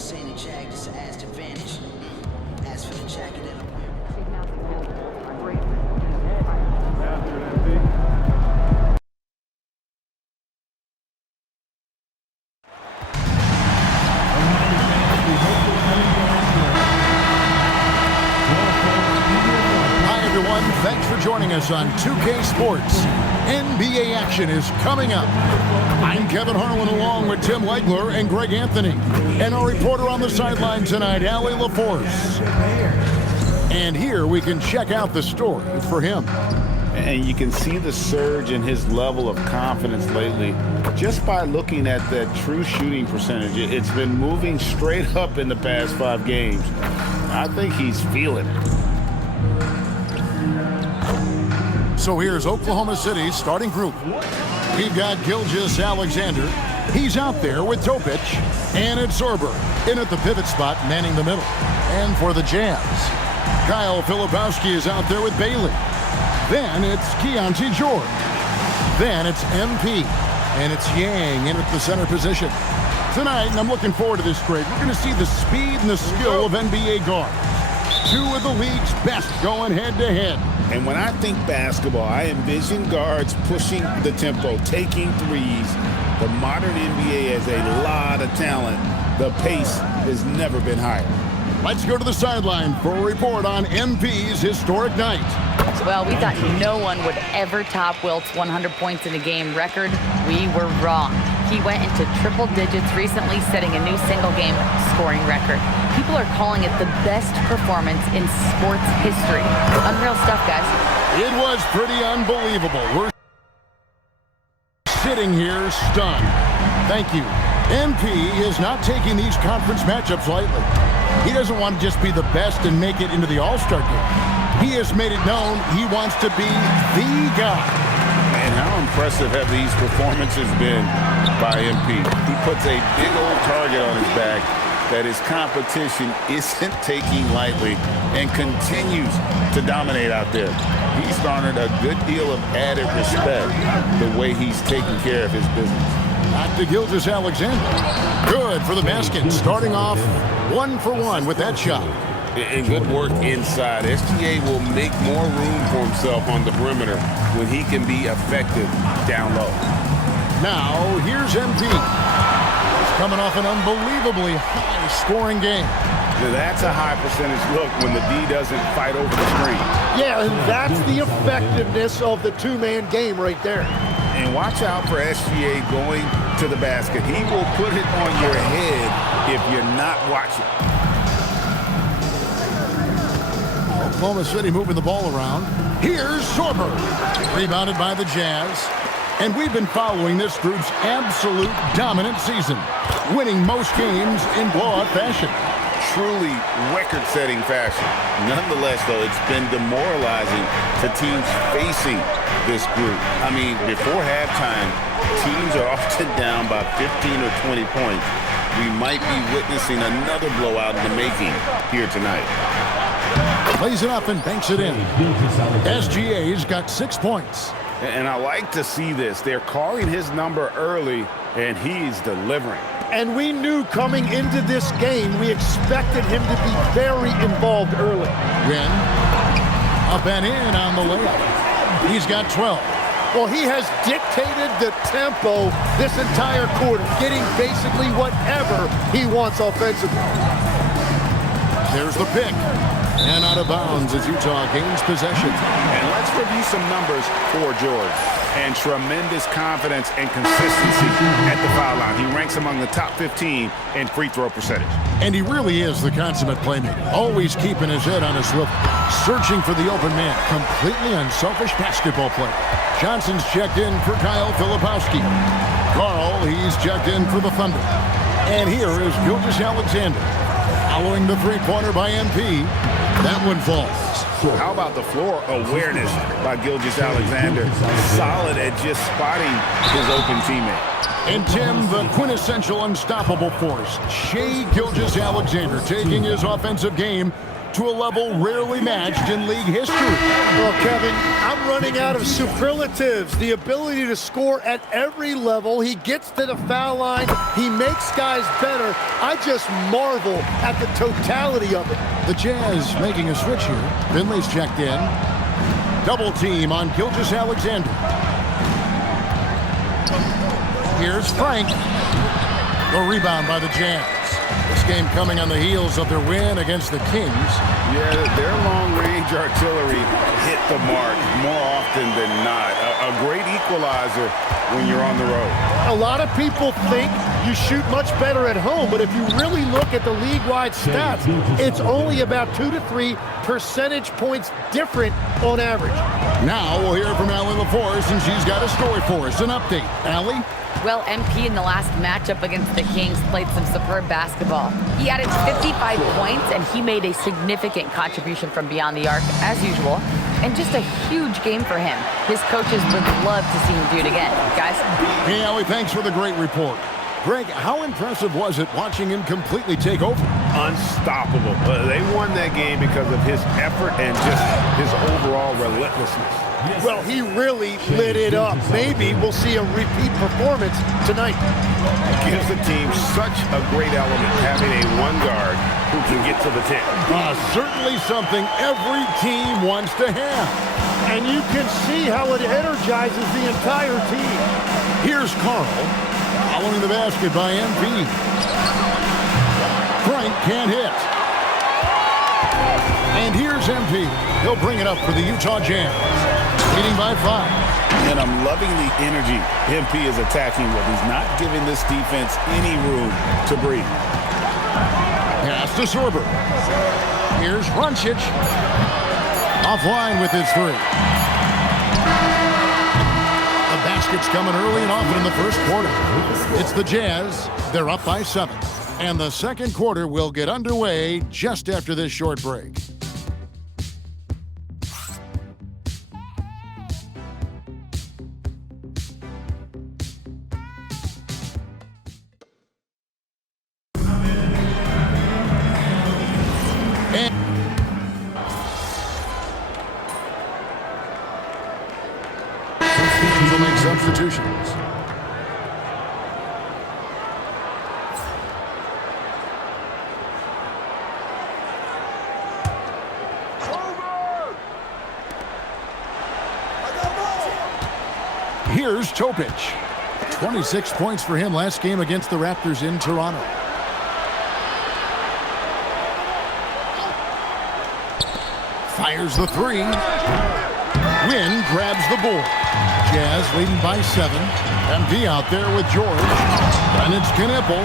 Saying the jag just asked to vanish. As for the jacket that I'm wearing. Hi everyone, thanks for joining us on 2K Sports. NBA action is coming up. I'm Kevin Harlan along with Tim Legler and Greg Anthony. And our reporter on the sideline tonight, Allie LaForce. And here we can check out the story for him. And you can see the surge in his level of confidence lately just by looking at that true shooting percentage. It's been moving straight up in the past 5 games. I think he's feeling it. So here's Oklahoma City's starting group. We've got Gilgeous-Alexander. He's out there with Topic. And it's Sorber in at the pivot spot, manning the middle. And for the Jazz, Kyle Filipowski is out there with Bailey. Then it's Keontae George. Then it's MP. And it's Yang in at the center position. Tonight, and I'm looking forward to this, Greg, we're going to see the speed and the skill of NBA guards. 2 of the league's best going head-to-head. And when I think basketball, I envision guards pushing the tempo, taking threes. The modern NBA has a lot of talent. The pace has never been higher. Let's go to the sideline for a report on MP's historic night. Well, we thought no one would ever top Wilt's 100 points in a game record. We were wrong. He went into triple digits recently, setting a new single-game scoring record. People are calling it the best performance in sports history. Unreal stuff, guys. It was pretty unbelievable. We're sitting here stunned. Thank you. MP is not taking these conference matchups lightly. He doesn't want to just be the best and make it into the All-Star game. He has made it known he wants to be the guy. And how impressive have these performances been by MP? He puts a big old target on his back that his competition isn't taking lightly and continues to dominate out there. He's garnered a good deal of added respect the way he's taking care of his business. Back to Gilgeous-Alexander. Good for the basket. Starting off 1 for 1 with that shot. And good work inside. SGA will make more room for himself on the perimeter when he can be effective down low. Now, here's MP. He's coming off an unbelievably high-scoring game. Now, that's a high percentage look when the D doesn't fight over the screen. Yeah, and that's the effectiveness of the two-man game right there. And watch out for SGA going to the basket. He will put it on your head if you're not watching. Oklahoma City moving the ball around. Here's Sorber. Rebounded by the Jazz. And we've been following this group's absolute dominant season, winning most games in blowout fashion. Truly record-setting fashion. Nonetheless, though, it's been demoralizing to teams facing this group. I mean, before halftime, teams are often down by 15 or 20 points. We might be witnessing another blowout in the making here tonight. Plays it up and banks it in. SGA's got 6 points. And I like to see this. They're calling his number early, and he's delivering. And we knew coming into this game, we expected him to be very involved early. Win. Up and in on the layup. He's got 12. Well, he has dictated the tempo this entire quarter, getting basically whatever he wants offensively. There's the pick. And out of bounds as Utah gains possession. And let's review some numbers for George. And tremendous confidence and consistency at the foul line. He ranks among the top 15 in free throw percentage. And he really is the consummate playmaker. Always keeping his head on his swivel. Searching for the open man. Completely unselfish basketball player. Johnson's checked in for Kyle Filipowski. Carl, he's checked in for the Thunder. And here is Gilgeous-Alexander. Following the three-pointer by MP. That one falls. How about the floor awareness by Gilgeous-Alexander? Solid at just spotting his open teammate. And Tim, the quintessential unstoppable force, Shai Gilgeous-Alexander, taking his offensive game to a level rarely matched in league history. Well, Kevin, I'm running out of superlatives. The ability to score at every level. He gets to the foul line. He makes guys better. I just marvel at the totality of it. The Jazz making a switch here. Finley's checked in. Double team on Gilgeous-Alexander. Here's Frank. The rebound by the Jazz. This game coming on the heels of their win against the Kings. Yeah, their long-range artillery hit the mark more often than not. A great equalizer when you're on the road. A lot of people think you shoot much better at home, but if you really look at the league-wide stats, it's only about 2 to 3 percentage points different on average. Now we'll hear from Allie LaForce, and she's got a story for us. An update. Allie? Well, MP in the last matchup against the Kings played some superb basketball. He added 55 points, and he made a significant contribution from beyond the arc, as usual, and just a huge game for him. His coaches would love to see him do it again. Guys? Hey, Allie, thanks for the great report. Greg, how impressive was it watching him completely take over? Unstoppable. They won that game because of his effort and just his overall relentlessness. Well, he really lit it up. Maybe we'll see a repeat performance tonight. It gives the team such a great element having a one guard who can get to the 10. Certainly something every team wants to have. And you can see how it energizes the entire team. Here's Carl, following the basket by MP. Frank can't hit. And here's MP. He'll bring it up for the Utah Jazz. Leading by 5. And I'm loving the energy MP is attacking with. He's not giving this defense any room to breathe. Pass to Sorber. Here's Runcic. Offline with his 3. The basket's coming early and often in the first quarter. It's the Jazz. They're up by 7. And the second quarter will get underway just after this short break. Will make substitutions. Here's Topic. 26 points for him last game against the Raptors in Toronto. Fires the 3. Wynn grabs the board. Jazz leading by 7. MP out there with George. Then it's Knipple.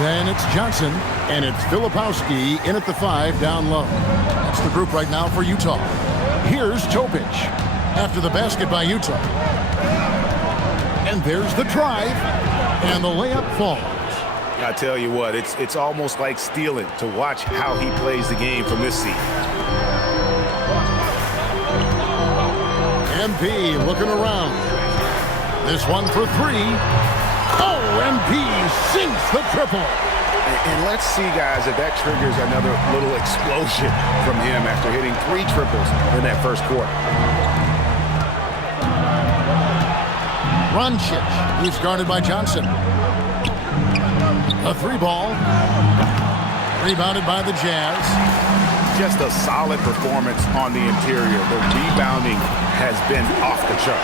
Then it's Johnson. And it's Filipowski in at the 5 down low. That's the group right now for Utah. Here's Topic after the basket by Utah. And there's the drive. And the layup falls. I tell you what, it's almost like stealing to watch how he plays the game from this seat. MP looking around. This one for 3. Oh, MP sinks the triple. And let's see, guys, if that triggers another little explosion from him after hitting 3 triples in that first quarter. Runcic. He's guarded by Johnson. A 3 ball. Rebounded by the Jazz. Just a solid performance on the interior. The rebounding has been off the chart.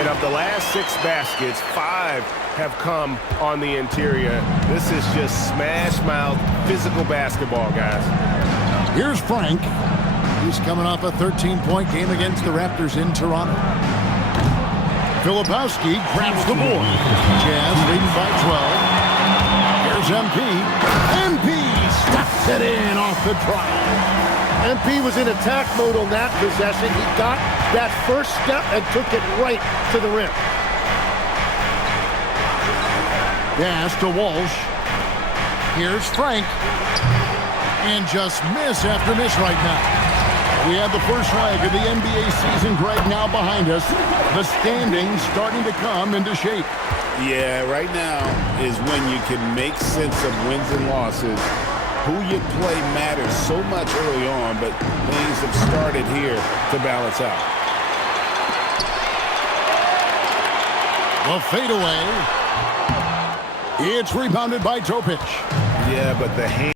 And of the last 6 baskets, 5 have come on the interior. This is just smash-mouth physical basketball, guys. Here's Frank. He's coming off a 13-point game against the Raptors in Toronto. Filipowski grabs the board. Jazz leading by 12. Here's MP. MP stuffs it in off the drive. MP was in attack mode on that possession. He got that first step and took it right to the rim. Pass to Walsh. Here's Frank. And just miss after miss right now. We have the first leg of the NBA season, Greg, now behind us. The standings starting to come into shape. Yeah, right now is when you can make sense of wins and losses Who you play matters so much early on, but things have started here to balance out. The fadeaway. It's rebounded by Topic. Yeah, but the hand